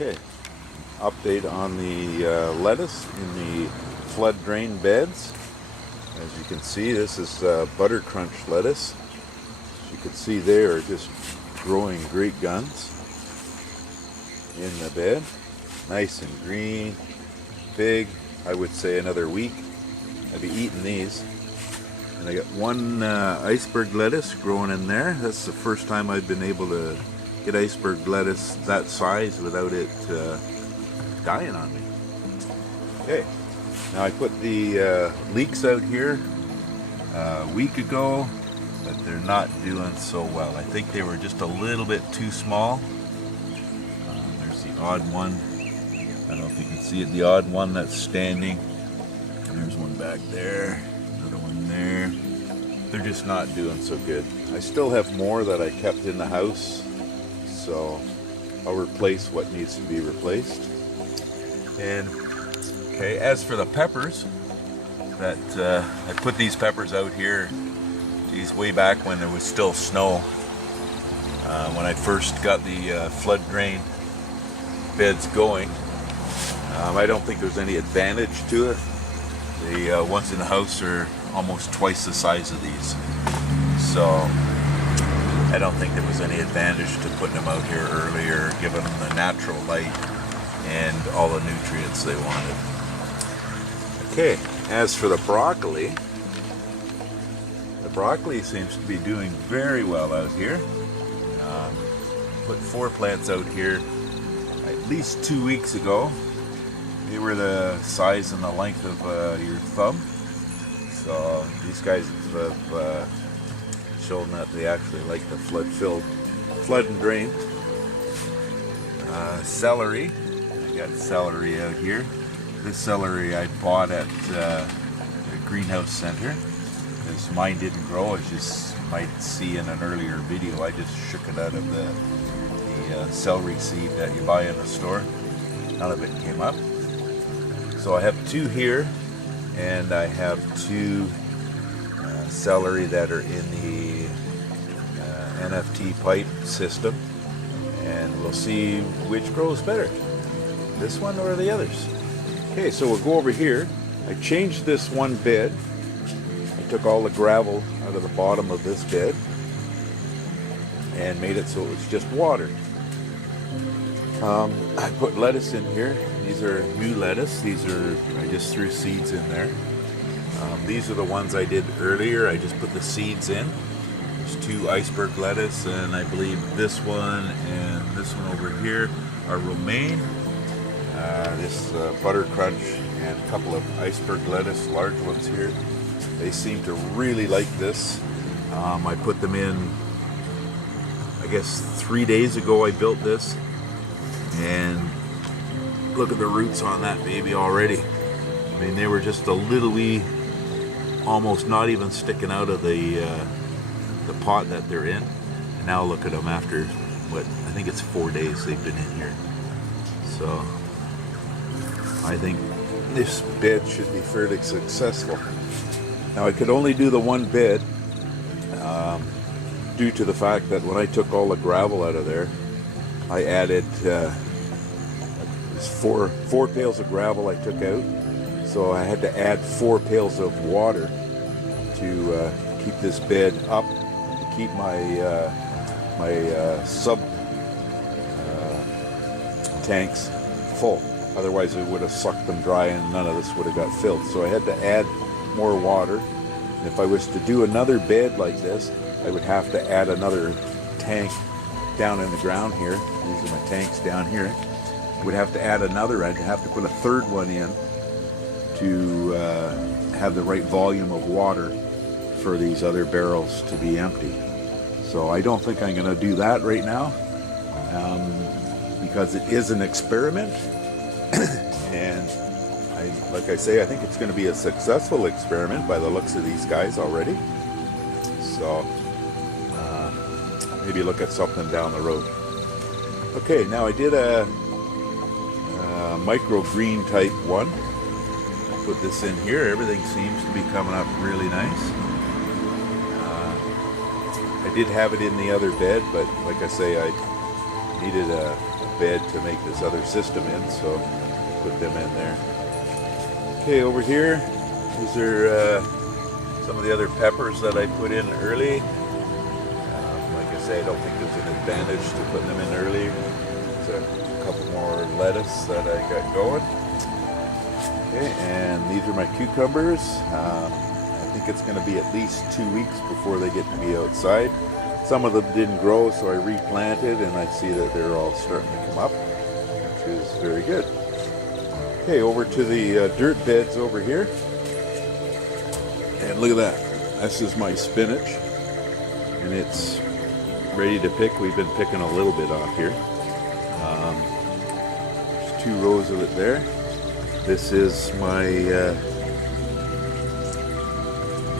Okay, update on the lettuce in the flood drain beds. As you can see, this is butter crunch lettuce. As you can see, they are just growing great guns in the bed. Nice and green, big. I would say another week I'd be eating these. And I got one iceberg lettuce growing in there. That's the first time I've been able to get iceberg lettuce that size without it dying on me. Okay, now I put the leeks out here a week ago, but they're not doing so well. I think they were just a little bit too small. There's the odd one. I don't know if you can see it, the odd one that's standing. And there's one back there, another one there. They're just not doing so good. I still have more that I kept in the house, so I'll replace what needs to be replaced. And okay, as for the peppers, that I put these peppers out here, these way back when there was still snow, when I first got the flood drain beds going. I don't think there's any advantage to it. The ones in the house are almost twice the size of these, so I don't think there was any advantage to putting them out here earlier, giving them the natural light and all the nutrients they wanted. Okay, as for the broccoli seems to be doing very well out here. Put 4 plants out here at least 2 weeks ago. They were the size and the length of your thumb. So these guys have shown that they actually like the flood and drain. Celery. I got celery out here. This celery I bought at the greenhouse center, because mine didn't grow. As you might see in an earlier video, I just shook it out of the celery seed that you buy in the store. None of it came up. So I have 2 here, and I have 2 celery that are in the NFT pipe system, and we'll see which grows better, this one or the others. Okay, so we'll go over here. I changed this one bed. I took all the gravel out of the bottom of this bed and made it so it was just water. I put lettuce in here. These are new lettuce. I just threw seeds in there. These are the ones I did earlier. I just put the seeds in. There's 2 iceberg lettuce, and I believe this one and this one over here are romaine. This butter crunch and a couple of iceberg lettuce, large ones here. They seem to really like this. I put them in, I guess 3 days ago I built this, and look at the roots on that baby already. I mean, they were just a little wee, almost not even sticking out of the pot that they're in. And now look at them after, what, I think it's 4 days they've been in here. So I think this bed should be fairly successful. Now I could only do the one bed due to the fact that when I took all the gravel out of there, I added 4 pails of gravel I took out, so I had to add 4 pails of water to keep this bed up, to keep my sub tanks full. Otherwise it would have sucked them dry and none of this would have got filled. So I had to add more water. And if I was to do another bed like this, I would have to add another tank down in the ground here. These are my tanks down here. Would have to add another. I'd have to put a 3rd one in to have the right volume of water for these other barrels to be empty. So I don't think I'm going to do that right now, because it is an experiment. And like I say, I think it's going to be a successful experiment by the looks of these guys already. So maybe look at something down the road. Okay, now I did a microgreen type one. Put this in here. Everything seems to be coming up really nice. I did have it in the other bed, but like I say, I needed a bed to make this other system in, so I put them in there. Okay, over here, these are some of the other peppers that I put in early. Like I say, I don't think there's an advantage to putting them in early. There's a couple more lettuce that I got going. Okay, and these are my cucumbers. I think it's going to be at least 2 weeks before they get to be outside. Some of them didn't grow, so I replanted, and I see that they're all starting to come up, which is very good. Okay, over to the dirt beds over here. And look at that. This is my spinach, and it's ready to pick. We've been picking a little bit off here. There's 2 rows of it there. This is my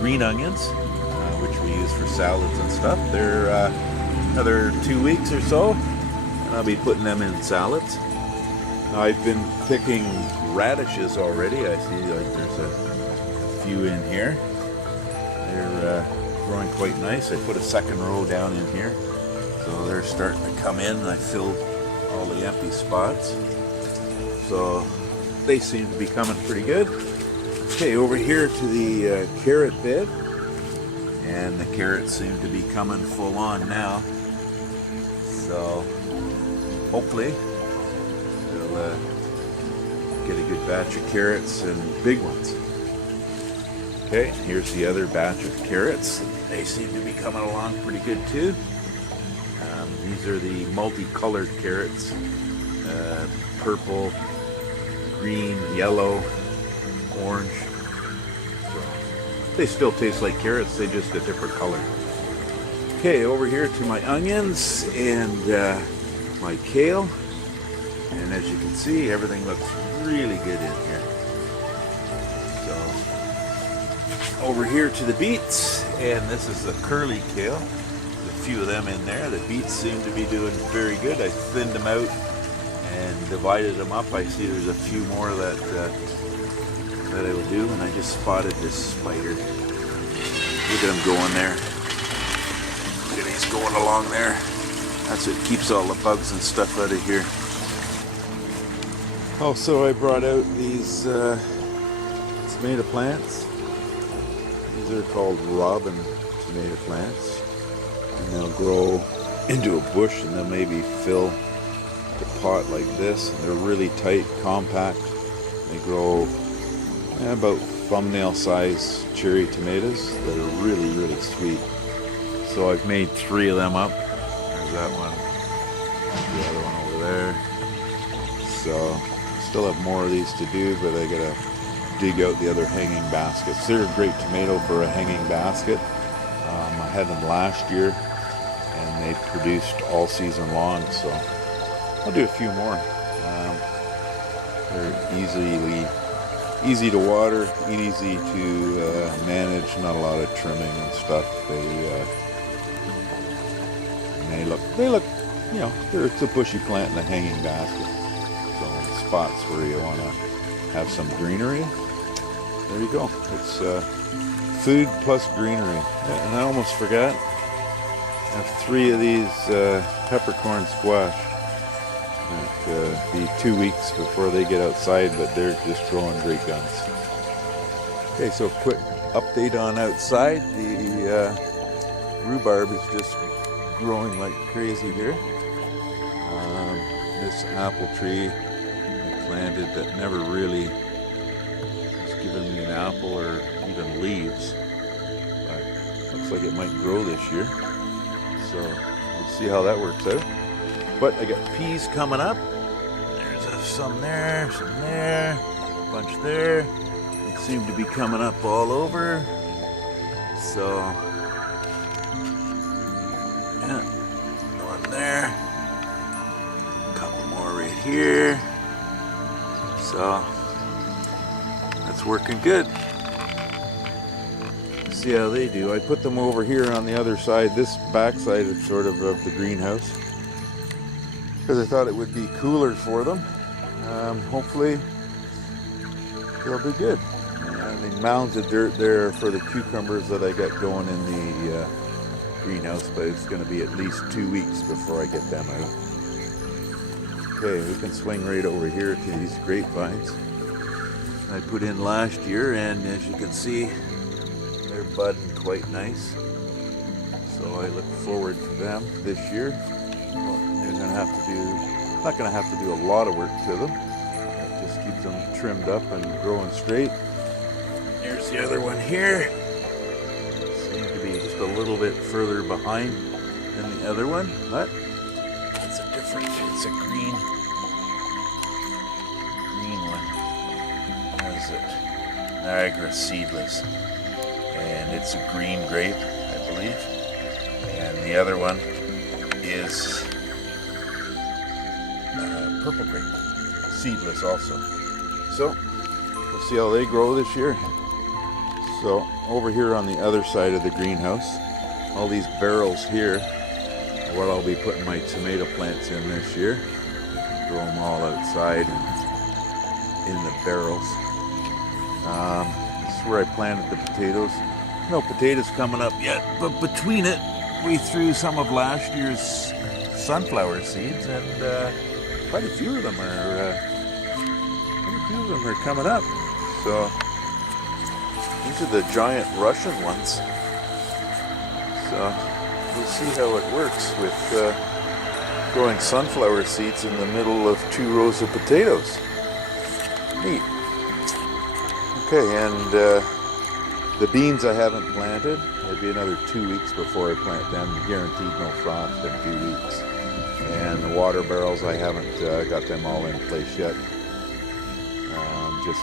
green onions, which we use for salads and stuff. They're another 2 weeks or so, and I'll be putting them in salads. Now, I've been picking radishes already. I see like there's a few in here. They're growing quite nice. I put a second row down in here, so they're starting to come in. I filled all the empty spots, so they seem to be coming pretty good. Okay, over here to the carrot bed, and the carrots seem to be coming full on now, so hopefully we'll get a good batch of carrots and big ones. Okay, here's the other batch of carrots. They seem to be coming along pretty good too. These are the multicolored carrots, purple, green, yellow, orange. So they still taste like carrots, they just a different color. Okay, over here to my onions and my kale. And as you can see, everything looks really good in here. So over here to the beets, and this is the curly kale. There's a few of them in there. The beets seem to be doing very good. I thinned them out and divided them up. I see there's a few more that I will do, and I just spotted this spider. Look at him going there. Look at he's going along there. That's what keeps all the bugs and stuff out of here. Also, I brought out these tomato plants. These are called robin tomato plants, and they'll grow into a bush, and they'll maybe fill the pot like this. And they're really tight, compact. They grow about thumbnail size cherry tomatoes that are really, really sweet. So I've made 3 of them up. There's that one, the other one over there. So still have more of these to do, but I gotta dig out the other hanging baskets. They're a great tomato for a hanging basket. I had them last year, and they produced all season long, so I'll do a few more. They're easy to water, easy to manage, not a lot of trimming and stuff. They look, you know, it's a bushy plant in a hanging basket. So in spots where you want to have some greenery, there you go. It's food plus greenery. And I almost forgot, I have 3 of these peppercorn squash. It'll be 2 weeks before they get outside, but they're just growing great guns. Okay, so quick update on outside. The rhubarb is just growing like crazy here. This apple tree I planted that never really has given me an apple or even leaves, but looks like it might grow this year. So we'll see how that works out. But I got peas coming up. There's some there, a bunch there. They seem to be coming up all over. So, yeah, one there. A couple more right here. So, that's working good. See how they do. I put them over here on the other side, this back side of the greenhouse, because I thought it would be cooler for them. Hopefully they'll be good. And the mounds of dirt there for the cucumbers that I got going in the greenhouse, but it's going to be at least 2 weeks before I get them out. Okay, we can swing right over here to these grapevines I put in last year, and as you can see, they're budding quite nice. So I look forward to them this year. Well, you're gonna have to do, not gonna have to do a lot of work to them. Just keep them trimmed up and growing straight. Here's the other one here. Seems to be just a little bit further behind than the other one, but it's a different, it's a green one. What is it? Niagara Seedless. And it's a green grape, I believe. And the other one is purple grape. Seedless also. So, we'll see how they grow this year. So, over here on the other side of the greenhouse, all these barrels here are what I'll be putting my tomato plants in this year. Grow them all outside and in the barrels. This is where I planted the potatoes. No potatoes coming up yet, but between it, we threw some of last year's sunflower seeds, and quite a few of them are coming up. So these are the giant Russian ones. So we'll see how it works with growing sunflower seeds in the middle of 2 rows of potatoes. Neat. Okay, and the beans I haven't planted. It'll be another 2 weeks before I plant them. Guaranteed no frost in 2 weeks. And the water barrels, I haven't got them all in place yet. Just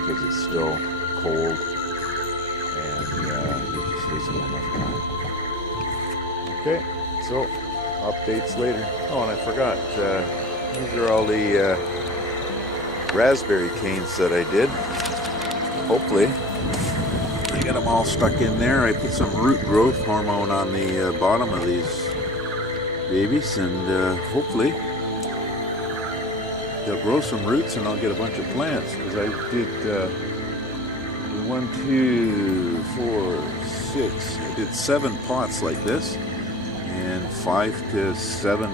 because it's still cold and it just isn't enough time. Okay, so updates later. Oh, and I forgot. These are all the raspberry canes that I did. Hopefully. I got them all stuck in there. I put some root growth hormone on the bottom of these babies, and hopefully they'll grow some roots and I'll get a bunch of plants, because I did 1, 2, 4, 6. I did 7 pots like this, and 5 to 7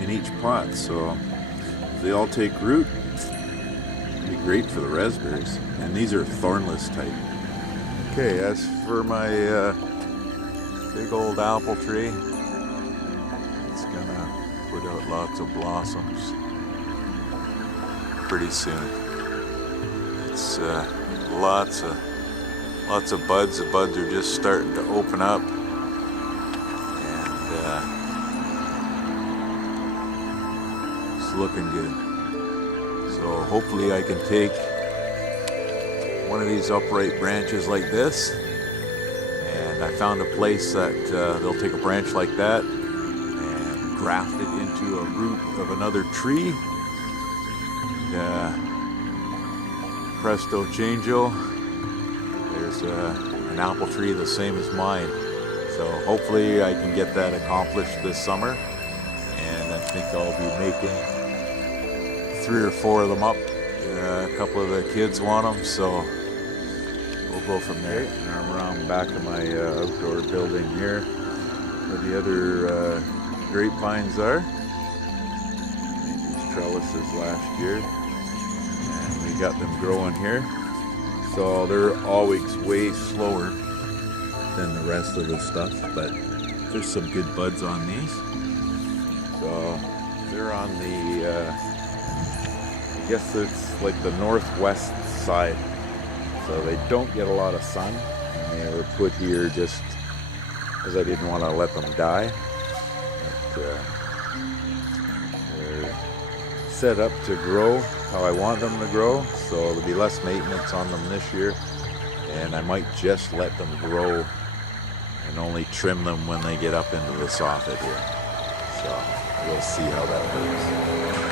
in each pot. So if they all take root, it'll be great for the raspberries. And these are thornless type. Okay, as for my big old apple tree, it's gonna put out lots of blossoms pretty soon. It's lots of buds. The buds are just starting to open up, and it's looking good. So hopefully I can take one of these upright branches like this, and I found a place that they'll take a branch like that and graft it into a root of another tree. Presto changeo, there's an apple tree the same as mine. So hopefully I can get that accomplished this summer, and I think I'll be making 3 or 4 of them up. A couple of the kids want them, so we'll go from there. And I'm around back of my outdoor building here, where the other grapevines are. Made these trellises last year, and we got them growing here. So they're always way slower than the rest of the stuff, but there's some good buds on these. So they're on the I guess it's like the northwest side, so they don't get a lot of sun, and they were put here just because I didn't want to let them die. But, they're set up to grow how I want them to grow, so there'll be less maintenance on them this year, and I might just let them grow and only trim them when they get up into the soffit here. So we'll see how that works.